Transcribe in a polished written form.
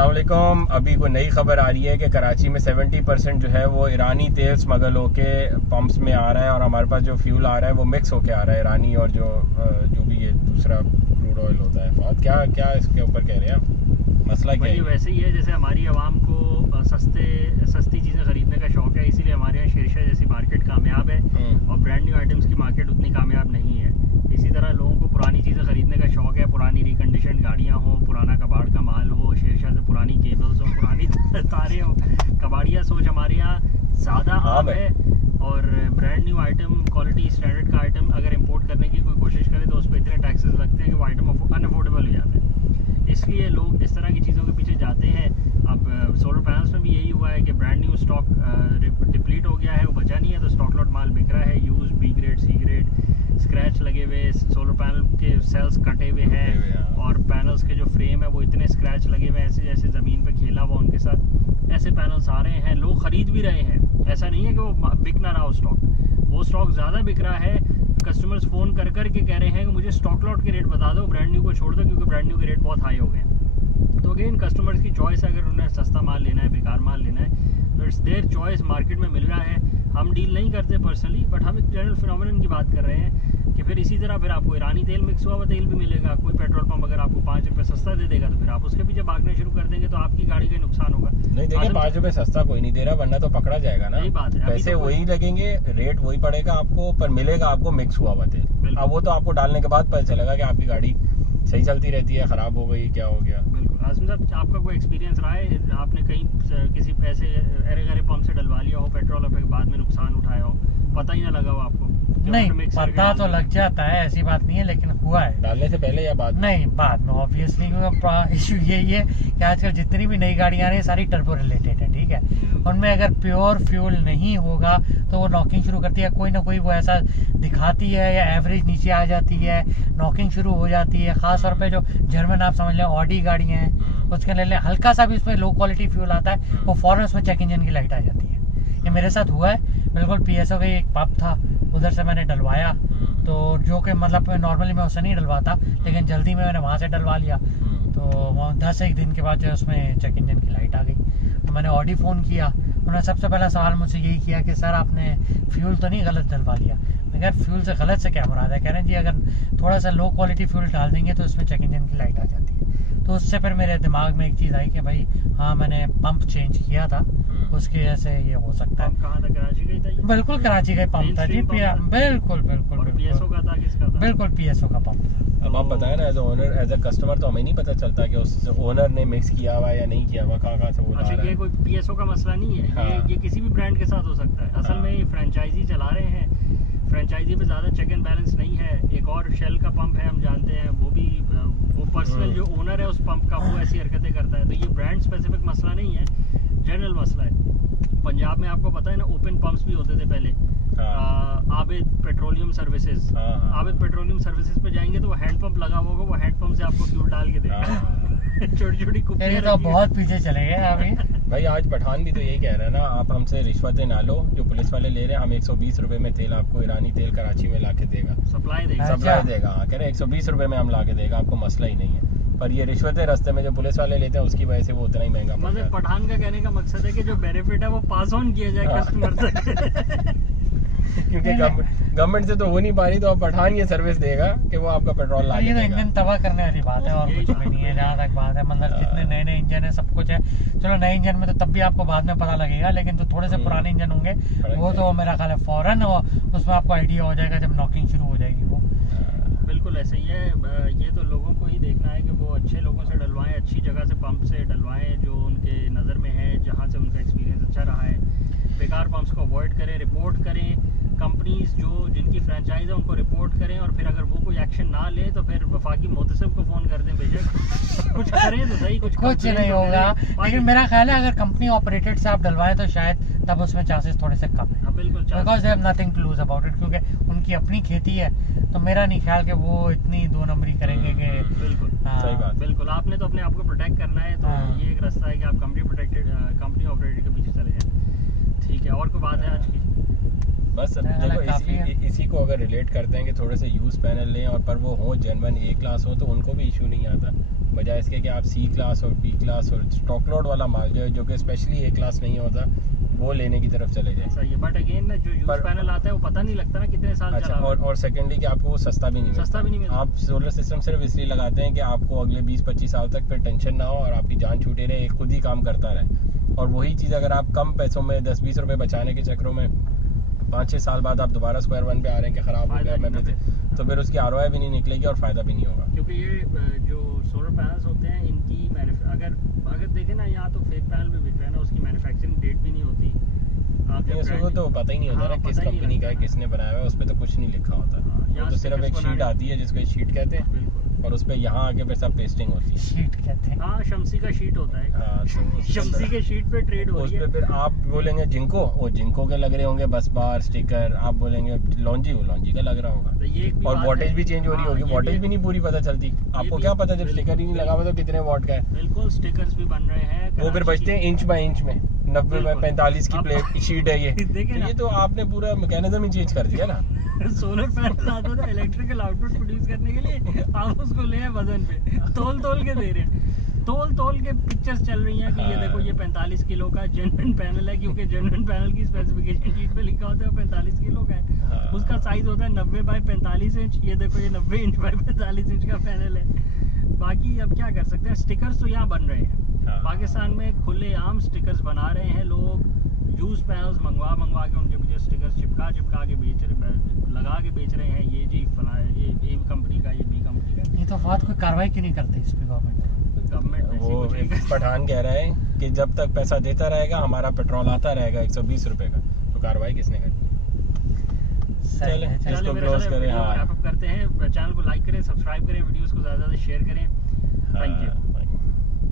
अस्सलाम वालेकुम। अभी कोई नई खबर आ रही है कि कराची में 70% जो है वो ईरानी तेल स्मगल होके पंप्स में आ रहा है और हमारे पास जो फ्यूल आ रहा है वो मिक्स होके आ रहा है ईरानी और जो भी ये दूसरा क्रूड ऑयल होता है। फाद क्या क्या इसके ऊपर कह रहे हैं आप, मसला क्या है? वैसे ही है जैसे हमारी आवाम को सस्ती चीज़ें ख़रीदने का शौक़ है, इसीलिए हमारे यहाँ शेरशाह जैसी मार्केट कामयाब है और ब्रांड न्यू आइटम्स की मार्केट उतनी कामयाब नहीं है। इसी तरह लोगों को पुरानी चीज़ें ख़रीदने का शौक़ है, पुरानी रिकंडीशन गाड़ियाँ हों, पुराना कबाड़ का माल हो, शेरशाह से पुरानी केबल्स हों, पुरानी तारें हों, कबाड़िया सोच हमारे यहाँ ज़्यादा आम है। और brand new item, quality standard का आइटम अगर इंपोर्ट करने की कोई कोशिश करे तो उस पर इतने टैक्सेस लगते हैं कि वो आइटम अनअफोर्डेबल हो जाता है। इसलिए लोग इस तरह की चीज़ों के पीछे जाते हैं। अब सोलर पैनल्स में भी यही हुआ है कि ब्रांड न्यू स्टॉक डिप्लीट हो गया है, वो बचा नहीं है, तो स्टॉक लॉट माल बिक रहा है। Used B grade, C grade, scratch लगे हुए, सोलर पैनल के सेल्स कटे हुए हैं और पैनल्स के जो फ्रेम है वो इतने स्क्रैच लगे हुए हैं, ऐसे जैसे ज़मीन पे खेला हुआ उनके साथ ऐसे पैनल्स आ रहे हैं। लोग ख़रीद भी रहे हैं, ऐसा नहीं है कि वो बिक ना रहा हो स्टॉक, वो स्टॉक ज़्यादा बिक रहा है। कस्टमर्स फ़ोन कर कर के कह रहे हैं कि मुझे स्टॉक लॉट के रेट बता दो, ब्रांड न्यू को छोड़ दो क्योंकि ब्रांड न्यू के रेट बहुत हाई हो गए हैं। तो अगेन कस्टमर्स की चॉइस है, अगर उन्हें सस्ता माल लेना है, बेकार माल लेना है तो इट्स देयर चॉइस। मार्केट में मिल रहा है, हम डील नहीं करते पर्सनली, बट हम एक जनरल फिनोमिनन की बात कर रहे हैं कि फिर इसी तरह फिर आपको ईरानी तेल मिक्स हुआ तेल भी मिलेगा। कोई पेट्रोल पंप अगर आपको 5 रुपये सस्ता दे देगा तो फिर आप उसके पीछे भागने शुरू कर देंगे, तो आपकी गाड़ी का नुकसान होगा। नहीं देखिए, 5 रुपये सस्ता कोई नहीं दे रहा, वरना तो पकड़ा जाएगा ना। यही बात है, पैसे तो वही लगेंगे, रेट वही पड़ेगा आपको, पर मिलेगा आपको मिक्स हुआ तेल। अब वो तो आपको डालने के बाद पता चलेगा कि आपकी गाड़ी सही चलती रहती है, ख़राब हो गई, क्या हो गया। बिल्कुल। आसिम साहब, आपका कोई एक्सपीरियंस रहा है, आपने कहीं किसी पैसे अरे गरे पंप से डलवा लिया हो पेट्रोल और फिर बाद में नुकसान उठाया हो, पता ही ना लगा हो आपको? नहीं, पता तो लग जाता है, ऐसी बात नहीं है, लेकिन हुआ है। डालने से पहले या बाद? नहीं, बाद में ऑब्वियसली, क्योंकि इशू यही है कि आजकल जितनी भी नई गाड़ियां आ रही है सारी टर्बो रिलेटेड है, ठीक है। उनमें अगर प्योर फ्यूल नहीं होगा तो वो नॉकिंग शुरू करती है, कोई ना कोई वो ऐसा दिखाती है या एवरेज नीचे आ जाती है, नॉकिंग शुरू हो जाती है। खास तौर पे जो जर्मन आप समझ लें ऑडी गाड़ियाँ हैं, उसके ले लें हल्का सा भी उसमें लो क्वालिटी फ्यूल आता है, वो फौरन उसमें चेक इंजन की लाइट आ जाती है। ये मेरे साथ हुआ है बिल्कुल। PSO का एक पंप था, उधर से मैंने डलवाया, तो जो कि मतलब नॉर्मली मैं उससे नहीं डलवाता, लेकिन जल्दी में मैंने वहाँ से डलवा लिया, तो 10-1 दिन के बाद जो है उसमें चेक इंजन की लाइट आ गई। तो मैंने ऑडी फ़ोन किया, उन्होंने सबसे पहला सवाल मुझसे यही किया कि सर आपने फ्यूल तो नहीं गलत डलवा लिया? मैं कहा फ्यूल से गलत से क्या मुराद है? कह रहे हैं जी अगर थोड़ा सा लो क्वालिटी फ्यूल डाल देंगे तो इसमें चेक इंजन की लाइट आ जाती है। तो उससे फिर मेरे दिमाग में एक चीज़ आई कि भाई हाँ, मैंने पंप चेंज किया था, उसकी वजह से ये हो सकता है। कहाँ था? कराची का ही था? बिल्कुल कराची का ही पंप था जी। बिल्कुल बिल्कुल PSO का था? किसका था? बिल्कुल PSO का पंप था। अब आप बताएं ना, as a owner, as a customer तो हमें नहीं पता चलता कि उस ओनर ने मिक्स किया हुआ या नहीं किया हुआ, कहाँ से वो ला रहा है। ये कोई PSO का मसला नहीं है। हाँ। ये किसी भी ब्रांड के साथ हो सकता है। असल में ये फ्रेंचाइजी चला रहे हैं, फ्रेंचाइजी पे ज़्यादा चेक एंड बैलेंस नहीं है। एक और शेल का पंप है, हम जानते हैं, वो भी वो पर्सनल जो ओनर है उस पंप का वो ऐसी हरकतें करता है। तो ये ब्रांड स्पेसिफिक मसला नहीं है, जनरल मसला है। पंजाब में आपको पता है ना, ओपन पंप्स भी होते थे पहले। Abid petroleum services, Abid petroleum services पे जाएंगे तो वो हैंड पंप लगा होगा, वो हैंड पंप से आपको फ्यूल डाल के देगा। छोटी-छोटी कुप्पियां तो बहुत पीछे चले गए अभी। भाई आज पठान भी तो यही कह रहा है ना, आप हमसे रिश्वतें ना लो, जो पुलिस वाले ले रहे हैं, हम 120 रुपए में तेल आपको ईरानी तेल कराची में ला के देगा, सप्लाई देगा। सप्लाई देगा। हाँ, कह रहे हैं 120 रुपए में हम ला के देगा, आपको मसला ही नहीं है। पर ये रिश्वतें रास्ते में जो पुलिस वाले लेते हैं उसकी वजह से वो उतना ही महंगा पड़ जाता है। पठान का कहने का मकसद है कि जो बेनिफिट है वो पास ऑन किया जाए कस्टमर तक। क्योंकि गवर्नमेंट से तो हो नहीं पा रही, तो अब पठान ये सर्विस देगा कि वो आपका पेट्रोल ला के ये तो देगा। इंजन तबाह करने वाली बात है और कुछ भी नहीं है, जहाँ तक बात है। मतलब जितने नए इंजन है सब कुछ है। चलो नए इंजन में तो तब भी आपको बाद में पता लगेगा, लेकिन जो थोड़े से पुराने इंजन होंगे वो तो मेरा ख्याल है फौरन उसमें आपको आइडिया हो जाएगा जब नॉकिंग शुरू हो जाएगी वो। बिल्कुल ऐसे ही है। ये तो लोगों को ही देखना है कि वो अच्छे लोगों से डलवाएं, अच्छी जगह से पंप से डलवाएं जो उनके नज़र में है, जहाँ से उनका एक्सपीरियंस अच्छा रहा है। बेकार पंप्स को अवॉइड करें, रिपोर्ट करें। कंपनीज जो जिनकी फ्रेंचाइज है उनको रिपोर्ट करें, और फिर अगर वो कोई एक्शन ना ले तो फिर वफाकी मोहतसिब को फ़ोन कर दें, बेशक कुछ करें तो सही, कुछ नहीं होगा। लेकिन मेरा ख्याल है अगर कंपनी ऑपरेटेड से आप डलवाएं तो शायद तब उसमें चांसेस थोड़े से कम है। बिल्कुल, because they have nothing to lose about it, क्योंकि उनकी अपनी खेती है। तो मेरा नहीं ख्याल कि वो इतनी 2 नंबरी करेंगे कि बिल्कुल सही बात। बिल्कुल, आपने तो अपने आप को प्रोटेक्ट करना है, तो ये एक रास्ता है कि आप कंपनी ऑपरेटेड के पीछे चले जाएं। ठीक है, और कोई बात है आज की? बस देखो इसी को अगर रिलेट करते हैं कि थोड़े से यूज़ पैनल लें और पर वो हो जेन्युइन ए क्लास हो, तो उनको भी इशू नहीं आता, बजाय इसके कि आप सी क्लास और बी क्लास और स्टॉक लोड वाला माल जो कि स्पेशली ए क्लास नहीं होता वो लेने की तरफ चले जाए। सही है, बट अगेन ना जो यूज पैनल आता है वो पता नहीं लगता ना कितने साल अच्छा, चला हुआ है। और सेकेंडली कि आपको वो सस्ता भी नहीं मिलता। आप सोलर सिस्टम सिर्फ इसलिए लगाते हैं कि आपको अगले 20-25 साल तक फिर टेंशन ना हो और आपकी जान छूटे रहे, खुद ही काम करता रहे। और वही चीज़ अगर आप कम पैसों में 10-20 रुपये बचाने के चक्करों में 5-6 साल बाद आप दोबारा स्क्वायर वन पे आ रहे हैं कि ख़राब हो गया मैं तो फिर उसकी ROI भी नहीं निकलेगी और फ़ायदा भी नहीं होगा। क्योंकि ये जो सोलर पैनल्स होते हैं इनकी अगर देखें ना, यहाँ तो फेक पैनल भी बिक रहे हैं ना, उसकी मैन्युफैक्चरिंग डेट भी नहीं होती। आप जब उसको तो पता ही नहीं होता ना किस कंपनी का है, किसने बनाया हुआ है, उस पर तो कुछ नहीं लिखा होता। तो सिर्फ एक शीट आती है जिसको शीट कहते हैं, और उस पे यहाँ आके फिर सब पेस्टिंग होती है। शीट कहते हैं, हाँ, शमसी का शीट होता है। हाँ, तो शमसी के शीट पे ट्रेड हो रही है। उस पे फिर आप बोलेंगे जिंको, वो जिंको के लग रहे होंगे बस बार स्टिकर, आप बोलेंगे लॉन्जी, वो लॉन्जी का लग रहा होगा। तो ये और वोल्टेज भी चेंज हो रही होगी, वोल्टेज भी नहीं पूरी पता चलती। आपको क्या पता जब स्टिकर ही नहीं लगा हुआ तो कितने वॉट का है। बिल्कुल, स्टिकर्स भी बन रहे हैं। वो फिर बचते हैं इंच बाय इंच में, 90 बाय 45 की प्लेट की शीट है ये तो आपने पूरा मैकेनिज्म ही चेंज कर दिया ना। सोलर पैनल आता था इलेक्ट्रिकल आउटपुट प्रोड्यूस करने के लिए, आप उसको ले वजन पे तोल के दे रहे हैं, तोल के पिक्चर्स चल रही हैं कि ये देखो ये 45 किलो का जेन्युइन पैनल है, क्योंकि जेन्युइन पैनल की स्पेसिफिकेशन शीट पे लिखा होता है 45 किलो का है। उसका साइज होता है 90 बाय 45 इंच। ये देखो ये 90 इंच बाय 45 इंच का पैनल है। बाकी अब क्या कर सकते हैं, स्टिकर्स तो यहाँ बन रहे हैं। पाकिस्तान में खुलेआम स्टिकर्स बना रहे हैं लोग, यूज पैनल्स मंगवा के उनके पीछे स्टिकर्स चिपका के बेच रहे, लगा के बेच रहे हैं। ये जी फला ये ए कंपनी का, ये बी कंपनी का। ये तो बात कोई कार्रवाई क्यों नहीं करती इस पे गवर्नमेंट? वो पठान कह रहा है कि जब तक पैसा देता रहेगा हमारा पेट्रोल आता रहेगा 120 रुपए का, तो कार्रवाई किसने करनी? चले इसको क्लोज करें। हाँ, करते हैं। चैनल को लाइक करें, सब्सक्राइब करें, वीडियोस को ज़्यादा से शेयर करें। Thank you.